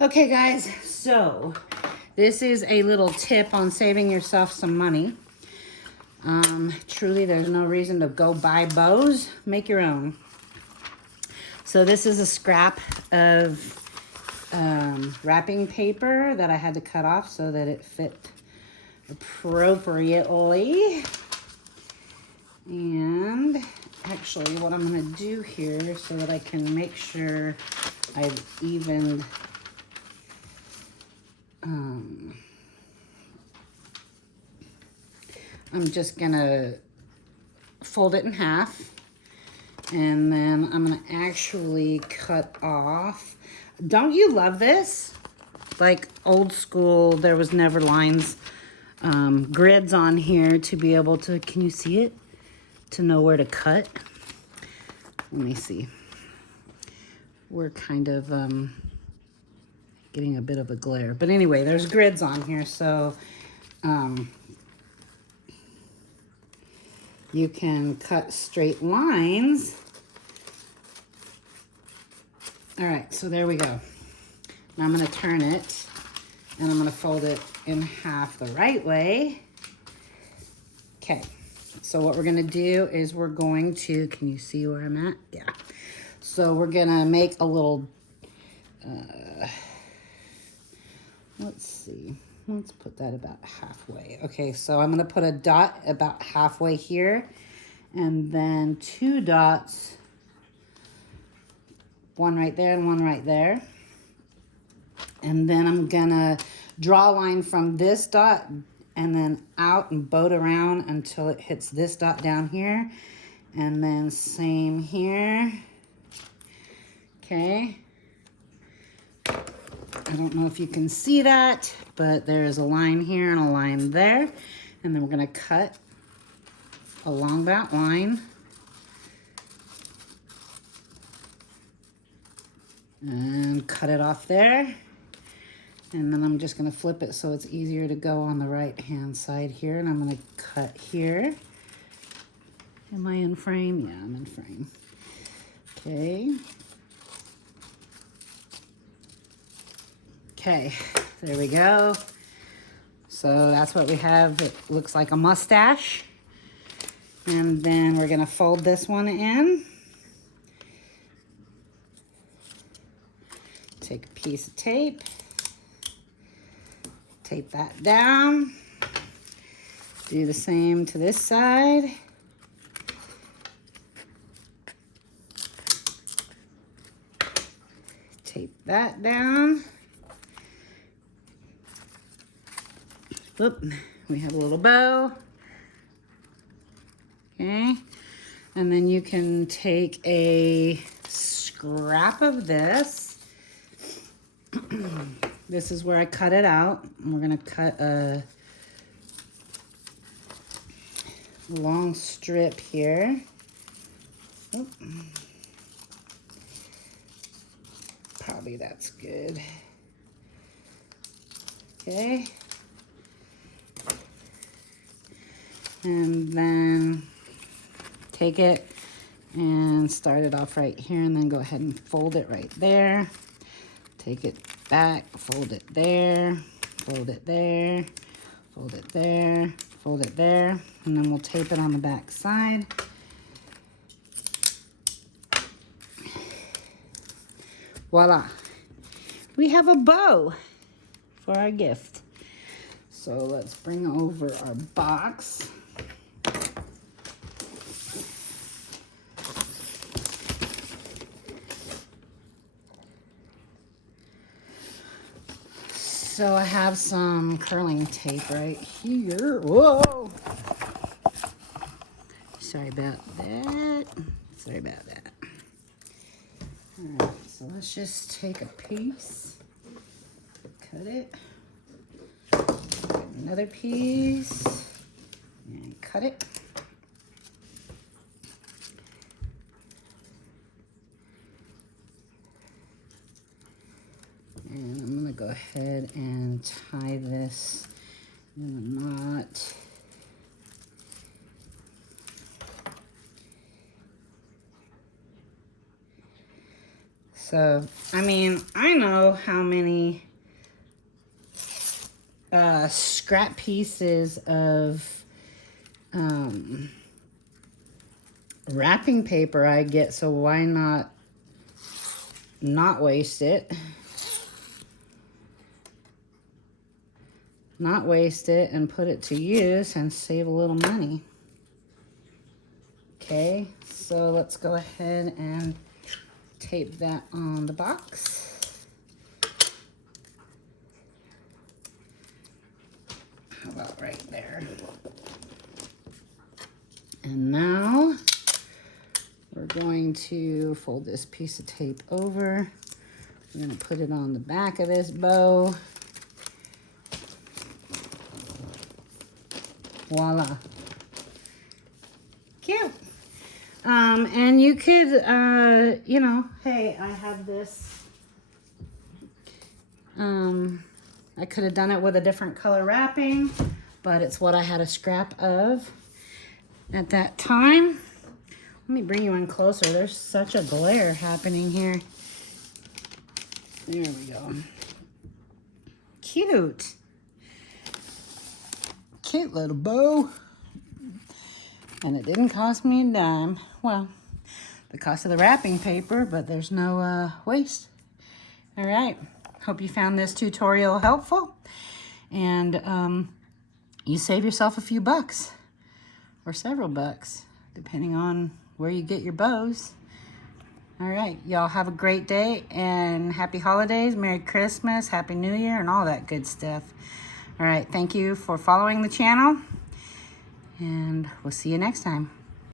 Okay, guys, so this is a little tip on saving yourself some money. Truly, there's no reason to go buy bows. Make your own. So this is a scrap of wrapping paper that I had to cut off so that it fit appropriately. And actually what I'm going to do here so that I can make sure I've evened I'm just going to fold it in half, and then I'm going to actually cut off. Don't you love this? Like old school, there was never lines, grids on here to be able to, can you see it? To know where to cut. Let me see. We're kind of getting a bit of a glare. But anyway, there's grids on here, so you can cut straight lines. All right, so there we go. Now I'm gonna turn it, and I'm gonna fold it in half the right way. Okay, so what we're gonna do is we're going to, can you see where I'm at? Yeah. So we're gonna make a little, let's see, let's put that about halfway. Okay, so I'm gonna put a dot about halfway here, and then 2 dots, one right there and one right there. And then I'm gonna draw a line from this dot and then out and boat around until it hits this dot down here. And then same here. Okay. I don't know if you can see that, but there's a line here and a line there. And then we're gonna cut along that line. And cut it off there. And then I'm just gonna flip it so it's easier to go on the right hand side here. And I'm gonna cut here. Am I in frame? Yeah, I'm in frame. Okay. Okay, there we go. So that's what we have. It looks like a mustache. And then we're gonna fold this one in. Take a piece of tape. Tape that down. Do the same to this side. Tape that down. Oop, we have a little bow. Okay, and then you can take a scrap of this. This is where I cut it out. And we're gonna cut a long strip here. Oop. Probably that's good. Okay. And then take it and start it off right here, and then go ahead and fold it right there. Take it back, fold it there, fold it there, fold it there, fold it there, and then we'll tape it on the back side. Voila. We have a bow for our gift. So let's bring over our box. So I have some curling tape right here. Whoa! Sorry about that. Sorry about that. All right, so let's just take a piece, cut it, another piece, and cut it. And I'm gonna go ahead and tie this in a knot. So, I mean, I know how many scrap pieces of wrapping paper I get, so why not waste it? Not waste it and put it to use and save a little money. Okay, so let's go ahead and tape that on the box. How about right there? And now we're going to fold this piece of tape over. We're going to put it on the back of this bow. Voila. Cute. And you could, you know, hey, I have this. I could have done it with a different color wrapping, but it's what I had a scrap of at that time. Let me bring you in closer. There's such a glare happening here. There we go. Cute. Cute little bow. And it didn't cost me a dime. Well, the cost of the wrapping paper, but there's no waste. All right. Hope you found this tutorial helpful. And you save yourself a few bucks. Or several bucks, depending on where you get your bows. All right. Y'all have a great day. And happy holidays. Merry Christmas. Happy New Year. And all that good stuff. All right. Thank you for following the channel. And we'll see you next time.